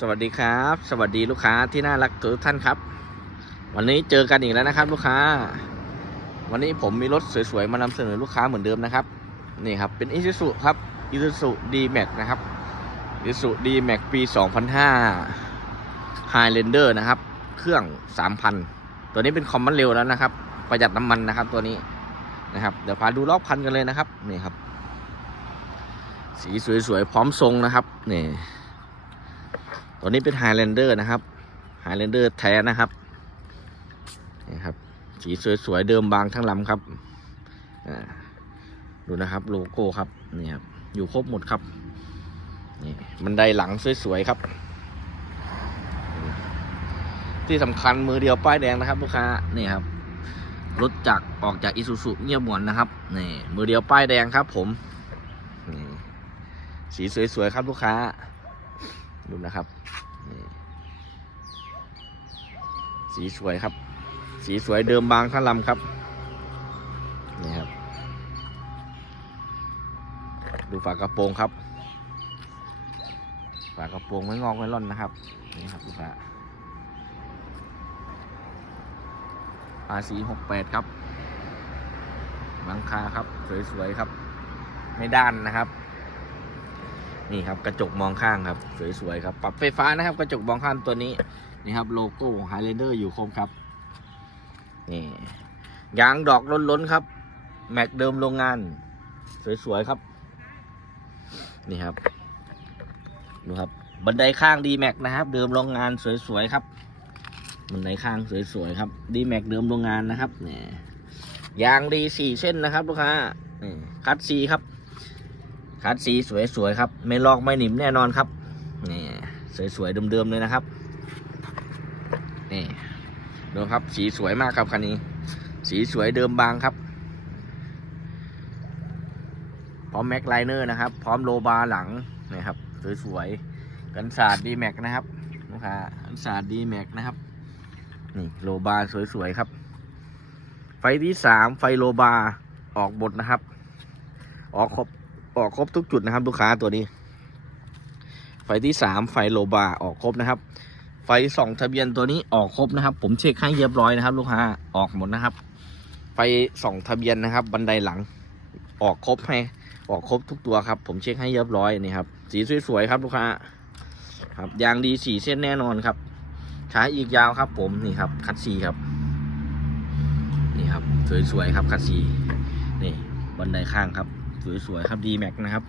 สวัสดีครับ สวัสดีลูกค้าที่น่ารักทุกท่านครับ วันนี้เจอกันอีกแล้วนะครับ ลูกค้า วันนี้ผมมีรถสวยๆมานำเสนอลูกค้าเหมือนเดิมนะครับนี่ครับเป็น i s u z u ครับ i s u z u D-Max นะครับ i s u z u D-Max ปี 2005 Highlander นะครับ เครื่อง 3,000 ตัวนี้เป็นคอมมันเร็วแล้วนะครับ ประหยัดน้ำมันนะครับตัวนี้นะครับ เดี๋ยวพาดูรอบคันกันเลยนะครับนี่ครับ สีสวยๆพร้อมทรงนะครับนี่ ตัวนี้เป็น Highlander นะครับ Highlander แท้นะครับนี่ครับ สีสวยๆเดิมบางทั้งลำครับดูนะครับโลโก้ครับนี่ครับอยู่ครบหมดครับนี่บันไดหลังสวยๆครับ ที่สำคัญมือเดียวป้ายแดงนะครับลูกค้านี่ครับรถจากออกจากอิซูซุเงียบหมวนนะครับนี่มือเดียวป้ายแดงครับ ผมนี่สีสวยๆครับลูกค้า ดูนะครับ สีสวยครับ สีสวยเดิมบางทั้งลำครับ นี่ครับ ดูฝากระโปรงครับ ฝากระโปรงไม่งอกไม่ร่อนนะครับ นี่ครับลูกค้าภาษีหกแปดครับหลังคาครับ สวยๆครับ ไม่ด้านนะครับ นี่ครับกระจกมองข้างครับ สวยๆครับ ปรับไฟฟ้านะครับ กระจกมองข้างตัวนี้นี่ครับโลโก้ไฮเลนเดอร์อยู่ครบครับนี่ยางดอกล้นๆครับ แม็กเดิมโรงงาน สวยๆครับ นี่ครับดูครับ บันไดข้างดีแม็กนะครับ เดิมโรงงานสวยๆครับบันไดข้างสวยๆครับดีแม็กเดิมโรงงานนะครับนี่ยางดีสี่เส้นนะครับลูกค้านี่คัดซีครับ คัดสีสวยๆครับ ไม่ลอกไม่หนิมแน่นอนครับนี่สวยๆเดิมๆเลยนะครับนี่ดูครับสีสวยมากครับคันนี้ สีสวยเดิมบางครับ พร้อมแม็กไลเนอร์นะครับ พร้อมโลบาร์หลังนะครับสวยๆกันศาสตร์ดีแม็กนะครับลูกค้ากันศาสตร์ดีแม็กนะครับนี่โลบาร์สวยๆครับ ไฟที่สามไฟโลบาร์ออกบทนะครับ ออกครบ ออกครบทุกจุดนะครับลูกค้าตัวนี้ ไฟที่สามไฟโลบาออกครบนะครับ ไฟสองทะเบียนตัวนี้ออกครบนะครับ ผมเช็คให้เรียบร้อยนะครับ ลูกค้าออกหมดนะครับ ไฟสองทะเบียนนะครับ บันไดหลัง ออกครบให้ออกครบทุกตัวครับ ผมเช็คให้เรียบร้อยนี่ครับสีสวยๆครับลูกค้าครับยางดีสีเส้นแน่นอนครับใช้อีกยาวครับ ผมนี่ครับ คัดซีครับ นี่ครับ สวยๆครับคัดซีนี่บันไดข้างครับ สวยๆครับ D Max นะครับ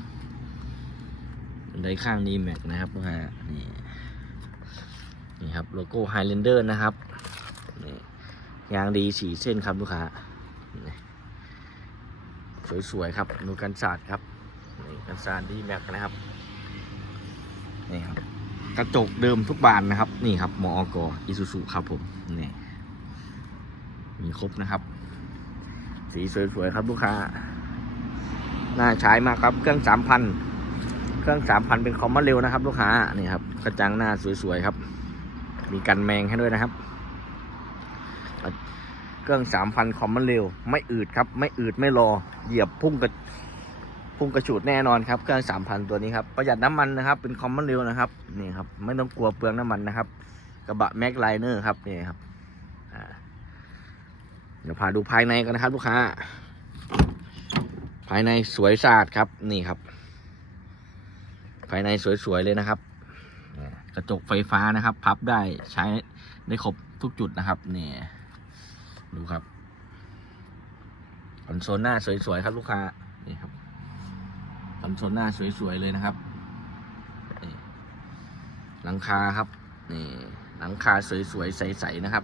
บันไดข้าง D Max นะครับลูกค้านี่นี่ครับโลโก้ Highlander นะครับนี่ยางดีสีเส้นครับลูกค้าสวยๆครับดูกันศาสตร์ครับนี่กันศาสตร์ D Max นะครับนี่ครับกระจกเดิมทุกบานนะครับ นี่ครับมอกอิซูซุครับผมนี่มีครบนะครับ สีสวยๆครับลูกค้า น่าใช้มากครับ เครื่องสามพันเครื่องสามพันเป็นคอมมอนเร็วนะครับ ลูกค้านี่ครับกระจังหน้าสวยๆครับ มีกันแมงให้ด้วยนะครับ เครื่องสามพันคอมมอนเร็วไม่อืดครับ ไม่อืดไม่รอเหยียบพุ่งกระพุ่งกระฉูดแน่นอนครับ เครื่องสามพันตัวนี้ครับประหยัดน้ำมันนะครับ เป็นคอมมอนเร็วนะครับนี่ครับไม่ต้องกลัวเปลืองน้ำมันนะครับ กระบะแม็กไลเนอร์ครับนี่ครับเดี๋ยวพาดูภายในกันนะครับ ลูกค้า ภายในสวยสะอาดครับนี่ครับ ภายในสวยๆเลยนะครับ กระจกไฟฟ้านะครับ พับได้ใช้ได้ครบทุกจุดนะครับนี่ดูครับคอนโซลหน้าสวยๆครับลูกค้านี่ครับคอนโซลหน้าสวยๆเลยนะครับหลังคาครับนี่หลังคาสวยๆใสๆนะครับ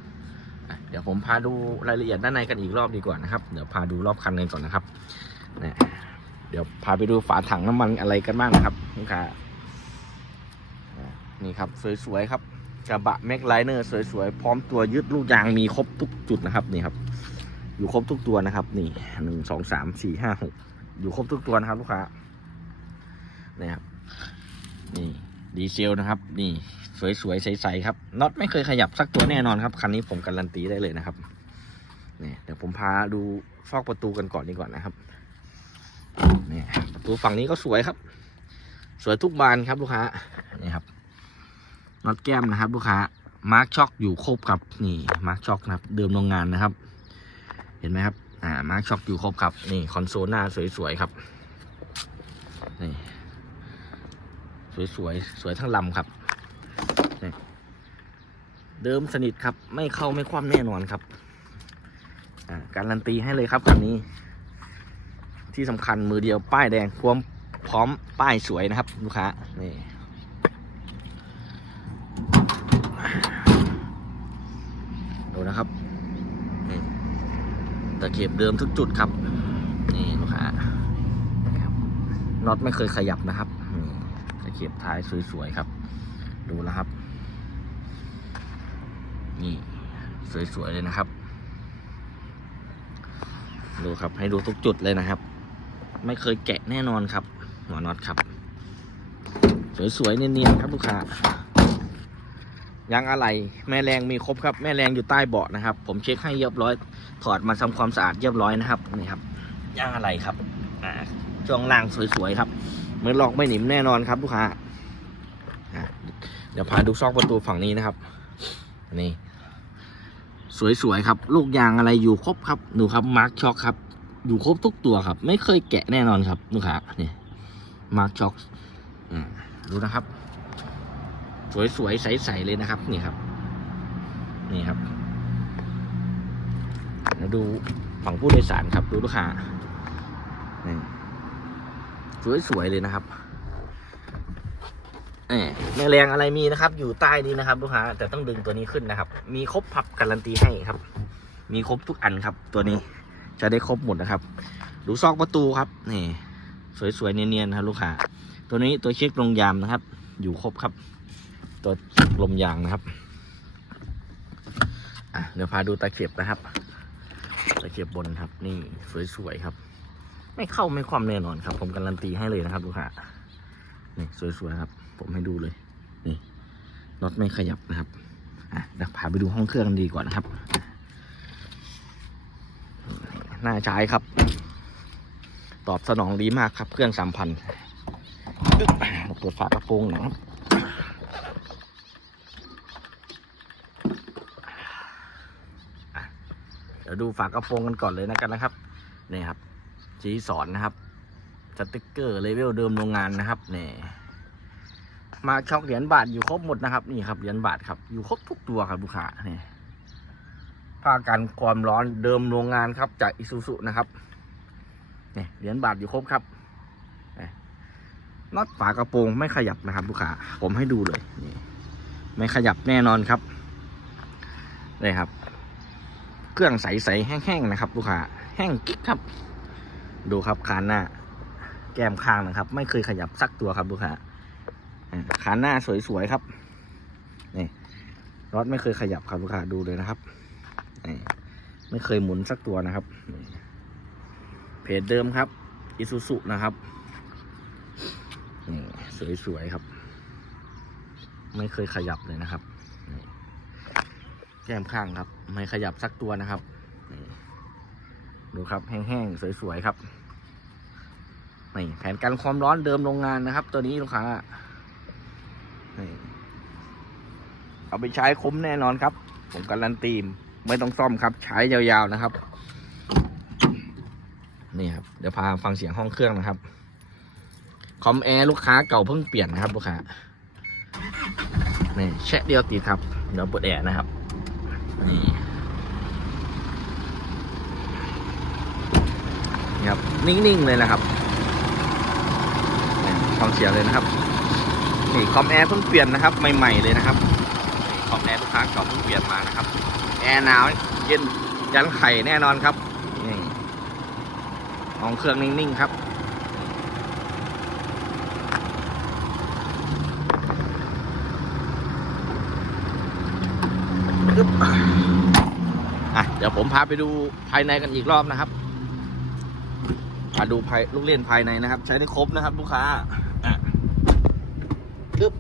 เดี๋ยวผมพาดูรายละเอียดด้านในกันอีกรอบดีกว่านะครับ เดี๋ยวพาดูรอบคันกันก่อนนะครับ นะเดี๋ยวพาไปดูฝาถังน้ำมันอะไรกันบ้างนะครับลูกค้านี่ครับสวยๆครับกระบะแม็กไลเนอร์สวยๆพร้อมตัวยึดลูกยางมีครบทุกจุดนะครับนี่ครับ อยู่ครบทุกตัวนะครับ นี่หนึ่งสองสามสี่ห้าหกอยู่ครบทุกตัวนะครับลูกค้านี่ครับนี่ดีเซลนะครับ นี่สวยๆใสๆครับน็อตไม่เคยขยับสักตัวแน่นอนครับคันนี้ผมการันตีได้เลยนะครับนี่เดี๋ยวผมพาดูซอกประตูกันก่อนดีกว่านะครับ นี่ประตูฝั่งนี้ก็สวยครับ สวยทุกบานครับลูกค้านี่ครับน็อตแก้มนะครับ ลูกค้ามาร์กช็อคอยู่ครบครับนี่มาร์กช็อคนะครับ เดิมโรงงานนะครับ เห็นไหมครับอ่ามาร์กช็อคอยู่ครบครับนี่คอนโซลหน้าสวยๆครับนี่สวยๆสวยทั้งลำครับนี่เดิมสนิทครับ ไม่เข้าไม่คว่ำแน่นอนครับ อ่าการันตีให้เลยครับคันนี้ ที่สำคัญมือเดียวป้ายแดงพร้อมพร้อมป้ายสวยนะครับ ลูกค้านี่ดูนะครับนี่ตะเข็บเดิมทุกจุดครับ นี่ลูกค้าน็อตไม่เคยขยับนะครับตะเข็บท้ายสวยๆครับ ดูนะครับ นี่สวยๆเลยนะครับ ดูครับให้ดูทุกจุดเลยนะครับ ไม่เคยแกะแน่นอนครับ หัวน็อตครับ สวยๆเนียนๆครับลูกค้ายางอะไรแม่แรงมีครบครับแม่แรงอยู่ใต้เบาะนะครับ ผมเช็คให้เรียบร้อย ถอดมาทำความสะอาดเรียบร้อยนะครับนี่ครับยางอะไรครับอ่าช่วงล่างสวยๆครับเหมือนลอกไม่หนิมแน่นอนครับลูกค้าเดี๋ยวพาดูซอกประตูฝั่งนี้นะครับนี่สวยๆครับ ลูกยางอะไรอยู่ครบครับดูครับมาร์คช็อคครับ อยู่ครบทุกตัวครับ ไม่เคยแกะแน่นอนครับลูกค้านี่มาร์คช็อคดูนะครับ สวยๆใสๆเลยนะครับ นี่ครับ นี่ครับแล้วดูฝั่งผู้โดยสารครับ ดูลูกค้านี่สวยๆเลยนะครับแหมแม่แรงอะไรมีนะครับ อยู่ใต้นี้นะครับลูกค้าแต่ต้องดึงตัวนี้ขึ้นนะครับ มีครบพับการันตีให้ครับ มีครบทุกอันครับตัวนี้ จะได้ครบหมดนะครับ ดูซอกประตูครับนี่สวยๆเนียนๆครับลูกค้าตัวนี้ตัวเช็คลมยามนะครับ อยู่ครบครับ ตัวลมยางนะครับอะเดี๋ยวพาดูตะเข็บนะครับ ตะเข็บบนครับ นี่สวยๆครับ ไม่เข้าไม่ความแน่นอนครับ ผมการันตีให้เลยนะครับลูกค้านี่สวยๆครับ ผมให้ดูเลยนี่น็อตไม่ขยับนะครับอะเดี๋ยวพาไปดูห้องเครื่องกันดีกว่านะครับ น้าจ่ายครับ ตอบสนองดีมากครับ เครื่องสามพันเปิดฝากระโปรงหน่อยครับอะเดี๋ยวดูฝากระโปรงกันก่อนเลยนะกันนะครับนี่ครับจีสอนนะครับสติกเกอร์เลเวลเดิมโรงงานนะครับนี่มาช็อกเหรียญบาทอยู่ครบหมดนะครับ นี่ครับเหรียญบาทครับอยู่ครบทุกตัวครับลูกค้านี่ ผ้ากันความร้อนเดิมโรงงานครับ จากอิซูซุนะครับเนี่ยเหรียญบาทอยู่ครบครับน็อตฝากระโปรงไม่ขยับนะครับลูกค้าผมให้ดูเลยนี่ไม่ขยับแน่นอนครับนี่ครับ เครื่องใสๆแห้งๆนะครับ ลูกค้าแห้งกิ๊กครับ ดูครับคานหน้า แก้มข้างนะครับ ไม่เคยขยับสักตัวครับลูกค้าอ่าคานหน้าสวยๆครับนี่รถไม่เคยขยับครับลูกค้าดูเลยนะครับ ไม่เคยหมุนสักตัวนะครับนี่เพจเดิมครับอิซูซุนะครับนี่สวยๆครับ ไม่เคยขยับเลยนะครับนี่แก้มข้างครับ ไม่ขยับสักตัวนะครับนี่ดูครับแห้งๆสวยๆครับนี่แผนการความร้อนเดิมโรงงานนะครับ ตัวนี้ลูกค้านี่เอาไปใช้คุ้มแน่นอนครับ ผมการันตี ไม่ต้องซ่อมครับ ใช้ยาวๆนะครับ นี่ครับ เดี๋ยวพาฟังเสียงห้องเครื่องนะครับ คอมแอร์ลูกค้าเก่าเพิ่งเปลี่ยนนะครับลูกค้านี่แชะเดียวติดครับ เดี๋ยวเปิดแอร์นะครับ นี่นครับ นิ่งๆเลยนะครับฟังเสียงเลยนะครับนี่คอมแอร์เพิ่งเปลี่ยนนะครับ ใหม่ๆเลยนะครับคอมแอร์ลูกค้าเก่าเพิ่งเปลี่ยนมานะครับ แอร์หนาวเย็นยันไข่แน่นอนครับนี่มองเครื่องนิ่งๆครับ อะ เดี๋ยวผมพาไปดูภายในกันอีกรอบนะครับมาดูภายลูกเล่นภายในนะครับ ใช้ได้ครบนะครับ ลูกค้าปึ๊บ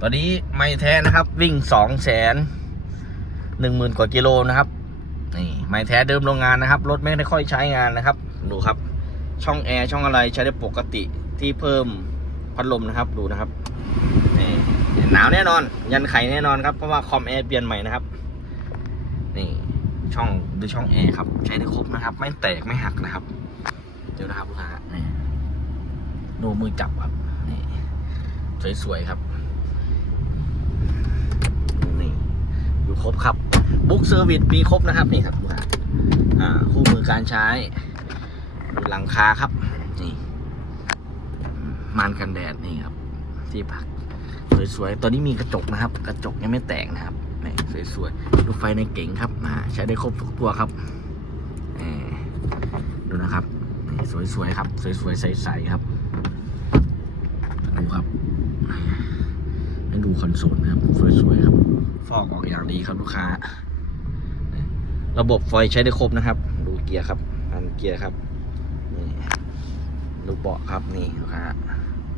ตอนนี้ไม่แท้นะครับ วิ่งสองแสน หนึ่งหมื่นกว่ากิโลนะครับนี่ไม่แท้เดิมโรงงานนะครับ รถไม่ได้ค่อยใช้งานนะครับ ดูครับ ช่องแอร์ช่องอะไรใช้ได้ปกติที่เพิ่มพัดลมนะครับดูนะครับนี่หนาวแน่นอน ยันไขแน่นอนครับเพราะว่าคอมแอร์เปลี่ยนใหม่นะครับ นี่ช่องดูช่องแอร์ครับใช้ได้ครบนะครับ ไม่แตกไม่หักนะครับเดี๋ยวนะครับลูกค้านี่ดูมือจับครับนี่สวยๆครับนี่อยู่ครบครับ บุ๊กเซอร์วิสมีครบนะครับนี่ครับคู่มือการใช้ดูหลังคาครับ นี่ม่านกันแดดนี่ครับ ที่พัก สวยๆตัวนี้มีกระจกนะครับ กระจกยังไม่แตกนะครับนี่สวยๆดูไฟในเก๋งครับอ่าใช้ได้ครบทุกตัวครับดูนะครับนี่สวยๆครับ สวยๆใสๆครับดูครับให้ดูคอนโซลนะครับ สวยๆครับ ฟอกออกอย่างดีครับลูกค้า ระบบไฟใช้ได้ครบนะครับ ดูเกียร์ครับ อันเกียร์ครับนี่ดูเบาะครับนี่ลูกค้า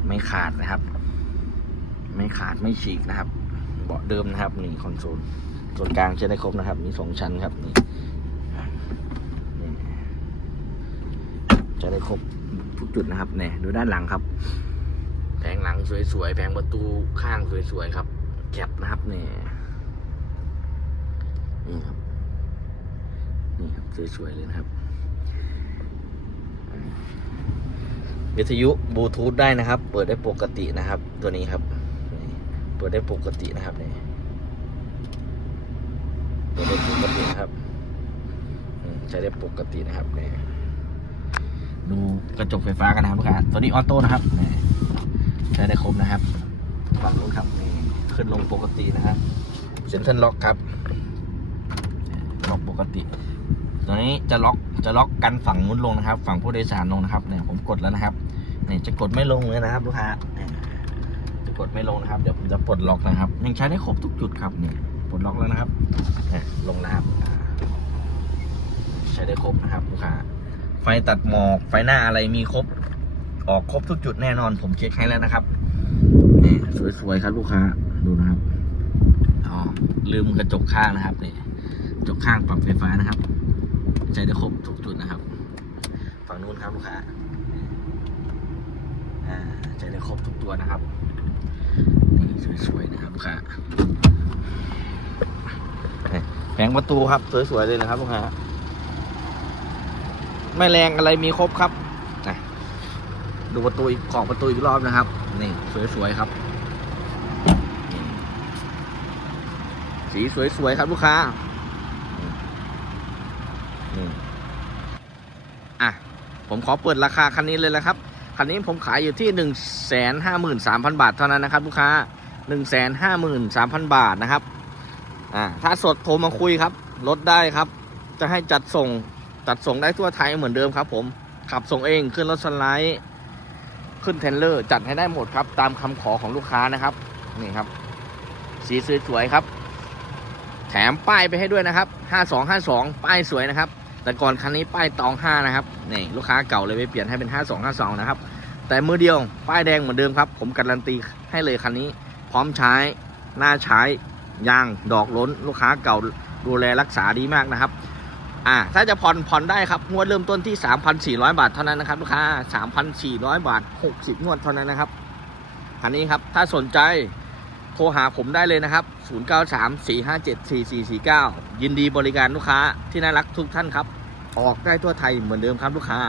ไม่ขาดนะครับ ไม่ขาดไม่ฉีกนะครับ เบาะเดิมนะครับนี่คอนโซลส่วนกลางใช้ได้ครบนะครับ มีสองชั้นครับนี่จะได้ครบทุกจุดนะครับเนี่ยดูด้านหลังครับ แผงหลังสวยๆแผงประตูข้างสวยๆครับแก็บนะครับเนี่ย นี่ครับ นี่ครับสวยๆเลยนะครับ วิทยุบลูทูธได้นะครับ เปิดได้ปกตินะครับ ตัวนี้ครับ เปิดได้ปกตินะครับนี่เปิดได้ปกตินะครับใช้ได้ปกตินะครับนี่ดูกระจกไฟฟ้ากันนะครับลูกค้าตัวนี้ออโต้นะครับนี่ใช้ได้ครบนะครับฝั่งนู้นครับนี่ขึ้นลงปกตินะครับเซ็นทรัลล็อกครับ ล็อกปกติตัวนี้จะล็อกจะล็อกกันฝั่งนู้นลงนะครับ ฝั่งผู้โดยสารลงนะครับเนี่ยผมกดแล้วนะครับเนี่ยจะกดไม่ลงเลยนะครับ ลูกค้าจะกดไม่ลงนะครับเดี๋ยวผมจะปลดล็อกนะครับยังใช้ได้ครบทุกจุดครับเนี่ยปลดล็อกแล้วนะครับเนี่ยลงนะครับ ใช้ได้ครบนะครับลูกค้าไฟตัดหมอกไฟหน้าอะไรมีครบ ออกครบทุกจุดแน่นอน ผมเช็คให้แล้วนะครับนี่สวยๆครับลูกค้าดูนะครับอ๋อลืมกระจกข้างนะครับเนี่ย จกข้างปรับไฟฟ้านะครับ ใช้ได้ครบทุกจุดนะครับ ฝั่งนู้นครับลูกค้าอ่าใช้ได้ครบทุกตัวนะครับนี่สวยๆนะครับลูกค้าแผงประตูครับสวยๆเลยนะครับลูกค้าไม่แรงอะไรมีครบครับดูประตูอีกขอบประตูอีกรอบนะครับ นี่สวยๆครับ สีสวยๆครับลูกค้า อืมอะ ผมขอเปิดราคาคันนี้เลยนะครับ คันนี้ผมขายอยู่ที่หนึ่งแสนห้าหมื่นสามพันบาทเท่านั้นนะครับลูกค้าหนึ่งแสนห้าหมื่นสามพันบาทนะครับ อ่า ถ้าสดโทรมาคุยครับ ลดได้ครับ จะให้จัดส่ง จัดส่งได้ทั่วไทยเหมือนเดิมครับผม ขับส่งเอง ขึ้นรถสไลด์ ขึ้นเทรลเลอร์ จัดให้ได้หมดครับ ตามคำขอของลูกค้านะครับ นี่ครับ สีสวยๆครับ แถมป้ายไปให้ด้วยนะครับ 5252 ป้ายสวยนะครับ แต่ก่อนคันนี้ป้ายตอง5นะครับนี่ลูกค้าเก่าเลยไปเปลี่ยนให้เป็น5252นะครับ แต่มือเดียวป้ายแดงเหมือนเดิมครับ ผมการันตีให้เลยคันนี้ พร้อมใช้หน้าใช้ยางดอกล้นลูกค้าเก่าดูแลรักษาดีมากนะครับอ่าถ้าจะผ่อนผ่อนได้ครับงวดเริ่มต้นที่ 3,400 บาทเท่านั้นนะครับลูกค้า 3,400 บาท 60 งวดเท่านั้นนะครับคันนี้ครับถ้าสนใจโทรหาผมได้เลยนะครับ 0934574449 ยินดีบริการลูกค้าที่น่ารักทุกท่านครับ ออกได้ทั่วไทยเหมือนเดิมครับลูกค้า